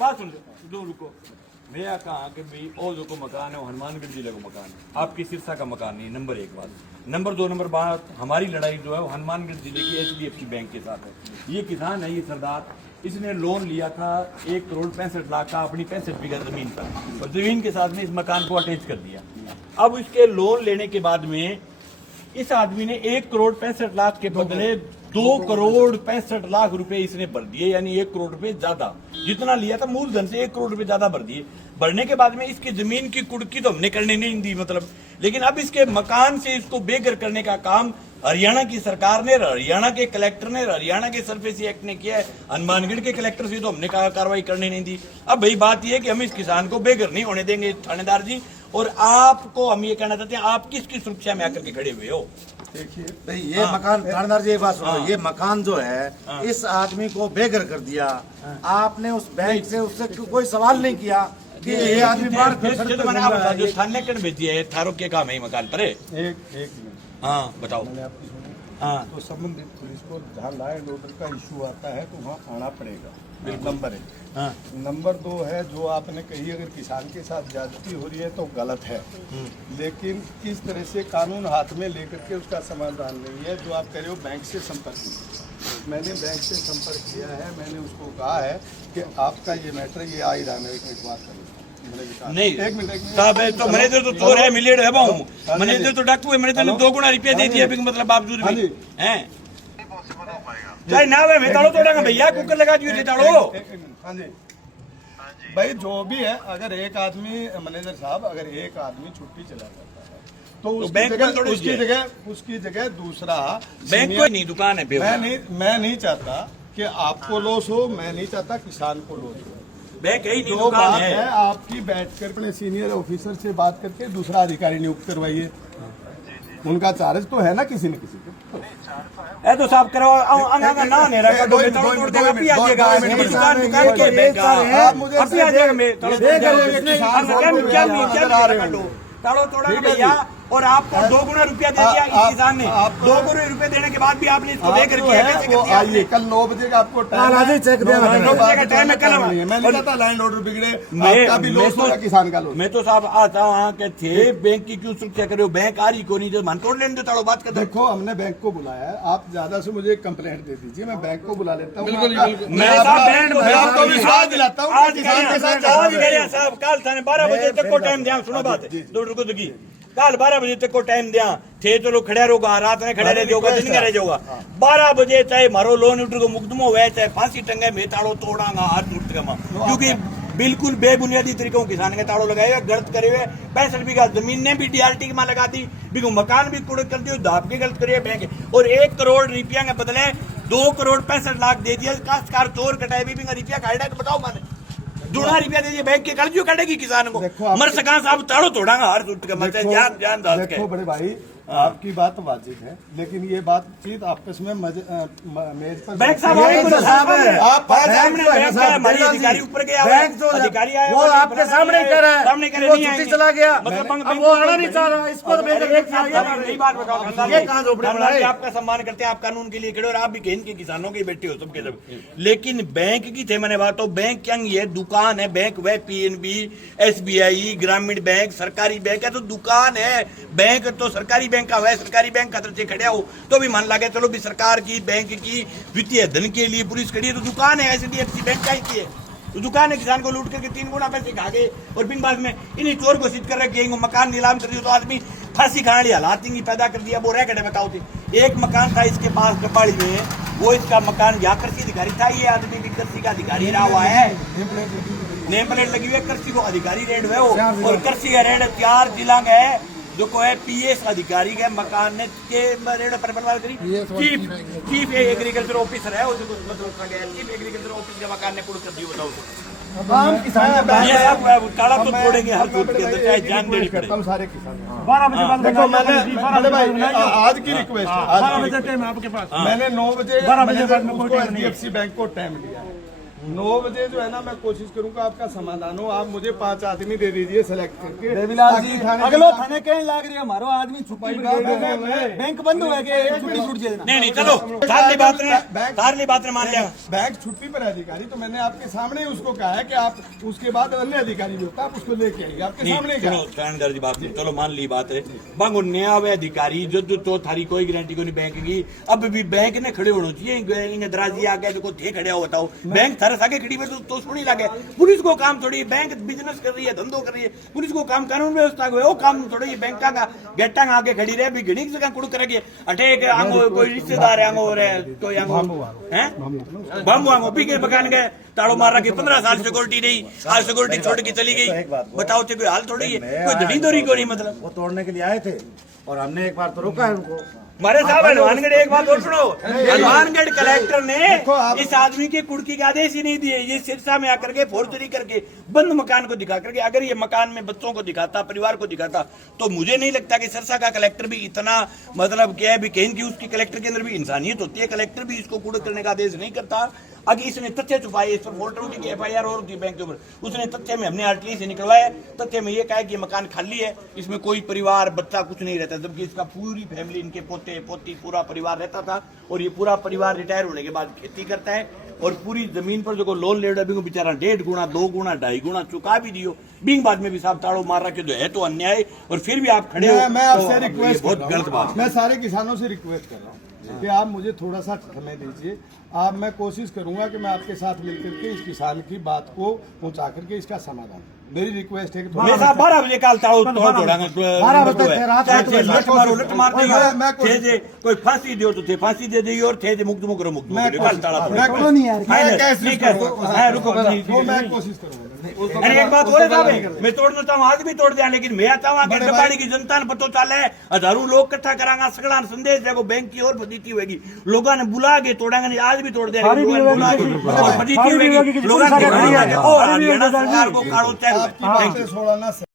बात सुन लो, रुको। मैं कहा कि भाई और जो को मकान है वो हनुमानगढ़ जिले का मकान है, आपकी सिरसा का मकान नहीं। नंबर एक बात। नंबर दो बात, हमारी लड़ाई जो है वो हनुमानगढ़ जिले की HDFC बैंक के साथ है। ये किसान है, ये सरदार, इसने लोन लिया था 1,65,00,000 का अपनी 65 बीघा जमीन पर, और जमीन के साथ में इस मकान को अटैच कर दिया। अब इसके लोन लेने के बाद में इस आदमी ने 1,65,00,000 के बदले 2,65,00,000 रुपए इसने भर दिए, यानी 1 करोड़ रुपए ज्यादा जितना लिया था मूलधन से 1 करोड़ रुपए ज्यादा भर दिए। भरने के बाद में इसकी जमीन की कुड़की तो हमने करने नहीं दी मतलब, लेकिन अब इसके मकान से इसको बेघर करने का काम हरियाणा की सरकार ने, हरियाणा के कलेक्टर ने, हरियाणा के सरफेसी एक्ट ने किया है। हनुमानगढ़ के कलेक्टर से तो हमने कार्रवाई करने नहीं दी। अब भाई बात यह है कि हम इस किसान को बेघर नहीं होने देंगे थानेदार जी। और आपको हम ये कहना चाहते हैं, आप किसकी सुरक्षा में आकर के खड़े हुए हो? देखिए भाई, ये मकान थानेदार जी, ये बात सुनो, ये मकान जो है इस आदमी को बेघर कर दिया। आपने उस बैंक से उससे कोई सवाल नहीं किया कि ये आदमी बाहर जो थाने कण भेजी है, थारो के काम है मकान पर? एक मिनट, हाँ बताओ। हाँ, तो संबंधित पुलिस को जहाँ लॉ एंड ऑर्डर का इशू आता है तो वहाँ आना पड़ेगा, नंबर 1। हाँ। नंबर 2 है, जो आपने कही अगर किसान के साथ ज्यादती हो रही है तो गलत है, लेकिन इस तरह से कानून हाथ में लेकर के उसका समाधान नहीं है। जो आप कह रहे हो बैंक से संपर्क कीजिए, मैंने बैंक से संपर्क किया है, मैंने उसको कहा है कि आपका ये मैटर ये आ ही रहा है, एक मिनट बात करें। नहीं एक मिनट साहब, तो मैंने तो चोर है, मिलेड है बाहू, मैंने तो डाकू है, मैंने तो 2 गुना रुपया दे दिया, मतलब बावजूद भी हैं चाहे ना वे ताड़ो तोड़ेंगे भैया, कुकर लगा दियो ताड़ो। हाँ जी भाई, जो भी है, अगर एक आदमी मैनेजर साहब, अगर एक आदमी छुट्टी चला जाता है तो उसकी जगह दूसरा बैंक कोई नहीं, दुकान है। मैं नहीं चाहता कि आपको लॉस हो, मैं नहीं चाहता किसान को लॉस हो। बैंक ही नहीं, जो बात है आपकी बैठकर अपने सीनियर ऑफिसर से बात करके दूसरा अधिकारी नियुक्त करवाइए। उनका चार्ज तो है ना किसी न किसी को। है तो साफ करवाओ, अंगा ना ने रखा दो तोड़ देगा, अभी आ जाएगा दुकान के बैंक आप मुझे अभी आ जाएगा। मैं क्या ताड़ो तोड़ा भैया, और आपको 2 गुना रुपया दे दिया इस किसान ने। 2 गुना रुपया देने के बाद भी आपने इसको बेघर किया। कैसे कर दिया? आइए कल 9 बजे का आपको टाइम है, चेक देना है। 9 बजे का टाइम है कल। मैं नहीं चाहता लैंड ऑर्डर बिगड़े, आपका भी लॉस होगा, किसान का लॉस। मैं तो साहब आता वहाँ के थे, बैंक की क्यों सुरक्षा कर रहे हो? बैंक आ रही को नहीं, जो मन तोड़ लेने दो ताड़ो बात कर। देखो हमने बैंक को बुलाया है, आप ज्यादा से मुझे कंप्लेंट दे दीजिए, मैं बैंक को बुला लेता हूँ। मैं आपको विश्वास दिलाता हूँ आज साहब, कल थाने 12 बजे तक को टाइम दिया। सुनो बात, कल 12 बजे तक को टाइम दिया थे, तो लोग खड़ा रहोगा, रात में खड़ा रह जाओगा, दिन रह जाओगा। 12 बजे चाहे मारो लोन उठ को मुकदमा हुआ है, चाहे फांसी टंगे, मैं ताड़ो तोड़ांगा हाथ मुर्तगमा, क्योंकि बिल्कुल बेबुनियादी तरीकों किसान के ताड़ो लगाए, गलत करे हुए। 65 बीघा जमीन ने भी DRT की मां लगा दी, बिगो मकान भी कुड़ कर दियो, दाब के गलत करिए बैंक, और 1 करोड़ रुपया के बदले 2,65,00,000 दे दिया। काश्तकार चोर कटाए भी रुपया काटा, तो बताओ माने 2 रुपया दे दिए बैंक के, कल क्यों कटेगी किसान को? मर सका साहब, ताड़ो तोड़ांगा हर टूट के, मतलब जान दाद के। देखो बड़े भाई, आपकी बात वाजिब है, लेकिन ये बातचीत आपस में मेज पर बैंक साहब आप हमारी अधिकारी ऊपर गया, बैंक जो अधिकारी आया वो आपके सामने कह रहा है, सामने कह रहे नहीं छुट्टी चला गया, मतलब वो आना नहीं चाह रहा, इसको यही बात बताओ। ये कहां झोपड़ी बनाई? आपका सम्मान करते हैं, आप कानून के लिए खड़े, और आप भी कहीं के किसानों के बैठे हो सबके सब, लेकिन बैंक की थे मैंने बात, तो बैंक क्या ये दुकान है? बैंक वह PNB, SBI, ग्रामीण बैंक, सरकारी बैंक है, तो दुकान है। बैंक तो सरकारी बैंक का है, सरकारी बैंक का तरफ से खड़ा हो तो भी मान लगे चलो भी सरकार की बैंक की वित्तीय धन के लिए पुलिस खड़ी है, तो दुकान है HDFC बैंक का ही है, तो दुकान है। किसान को लूट करके 3 गुना पैसे खा गए, और बिन बाद में इन्हीं चोर घोषित कर रखे, मकान नीलाम कर दिया, तो आदमी फांसी खाने वाली हालात ही पैदा कर दिया। वो रह गए बताओ थे, एक मकान था इसके पास कपाड़ी में, वो इसका मकान यहाँ कृषि अधिकारी था, ये आदमी भी कृषि का अधिकारी रहा हुआ है, नेम प्लेट लगी हुई है, कृषि को अधिकारी रेड हुए, और कृषि का रेड 4 जिला है, जो को है PS अधिकारी के मकान ने के रेड पर बनवा करी, चीफ एग्रीकल्चर ऑफिसर है, उसको मतलब चीफ एग्रीकल्चर ऑफिस के मकान ने पुल कर दिया। बताओ ताला तो तोड़ेंगे हर दूध के अंदर, चाहे जान देनी पड़े। सारे किसान 12 बजे बाद देखो, मैंने आज की रिक्वेस्ट, 12 बजे टाइम आपके पास, मैंने 9 बजे HDFC बैंक को टाइम दिया, 9 बजे जो है ना मैं कोशिश करूंगा आपका समाधान हो। आप मुझे 5 आदमी दे दीजिए सेलेक्ट करके। देवीलाल जी ताकि अगलो थाने कहने लाग रही है हमारो आदमी छुट्टी बैंक बंद हुआ के छुट्टी छूट जाए। नहीं चलो सारी बात ने मान लिया। बैंक छुट्टी पर है अधिकारी, तो मैंने आपके सामने ही उसको कहा है कि आप उसके बाद अन्य अधिकारी जो होता है आप उसको लेके आइए, आपके सामने कहा। चलो थानेदार जी बात चलो मान ली बात है। बांगो नया हुआ अधिकारी जो तो थारी कोई गारंटी को नहीं बैंक की। अब भी बैंक ने खड़े होना चाहिए। दराजी आ गया जो थे खड़े हो बताओ, बैंक थारे आगे खड़ी हुई तो सुनी लगे। पुलिस को काम थोड़ी, बैंक बिजनेस कर रही है, धंधो कर रही है, पुलिस को काम कानून व्यवस्था को वो काम थोड़ी। बैंक का गेटा आगे खड़ी रहे भी घड़ी से कुड़ करेंगे। अटे आंगो कोई रिश्तेदार है आंगो रे कोई आंगो हैं बम आंगो पी के बगान गए ताड़ो मार रखे। 15 साल सिक्योरिटी नहीं, आज सिक्योरिटी छोड़ के चली गई। बताओ तो कोई हाल थोड़ी है, कोई धड़ी दोरी को नहीं। मतलब वो तोड़ने के लिए आए थे और हमने एक बार तो रोका है उनको। हमारे साहब हनुमानगढ़ एक बात और सुनो, हनुमानगढ़ कलेक्टर ने इस आदमी के कुड़की का आदेश ही नहीं दिए। ये सिरसा में आकर के फोर्जरी करके बंद मकान को दिखा करके, अगर ये मकान में बच्चों को दिखाता, परिवार को दिखाता, तो मुझे नहीं लगता कि सिरसा का कलेक्टर भी इतना मतलब क्या है भी कहीं की उसकी कलेक्टर के अंदर भी इंसानियत होती है। कलेक्टर भी इसको कूड़ करने का आदेश नहीं करता। अगर इसने तथ्य छुपाए, इस पर फोल्डरों की FIR और होती बैंक के ऊपर, उसने तथ्य में हमने RTI से निकलवाया। तथ्य में ये कहा कि मकान खाली है, इसमें कोई परिवार बच्चा कुछ नहीं रहता, जबकि इसका पूरी फैमिली, इनके पोते पोती पूरा परिवार रहता था। और ये पूरा परिवार रिटायर होने के बाद खेती करता है और पूरी जमीन पर जो लोन ले रहा है बेचारा 1.5 गुना 2 गुना 2.5 गुना चुका भी दियो। बींग बाद में भी साहब ताड़ो मार रहा जो है तो अन्याय। और फिर भी आप खड़े हो, मैं आपसे रिक्वेस्ट बहुत गलत बात। मैं सारे किसानों से रिक्वेस्ट कर रहा हूँ कि आप मुझे थोड़ा सा समय दीजिए। आप मैं कोशिश करूंगा कि मैं आपके साथ मिलकर के इस किसान की बात को पहुंचा करके इसका समाधान, मेरी रिक्वेस्ट है कि मैं साहब 12 बजे काल ताड़ो जोड़ांगे। 12 बजे तक रात को लट मार दियो, कोई फांसी दियो तो थे फांसी दे दियो और थे मुक्त मुकरो मुक्त काल ताड़ा मैं कोशिश करूंगा। अरे एक बात और साहब, मैं तोड़ना चाहूँ आज भी तोड़ दिया, लेकिन मैं चाहूँ कि डब्बाड़ी की जनता ने पतो चले, हजारों लोग इकट्ठा करांगा, सगड़ा संदेश देखो बैंक की और फजीती होगी। लोगों ने बुला के तोड़ांगे, आज भी तोड़ दिया फजीती होगी। लोगों ने और हरियाणा सरकार को काड़ो चाहिए।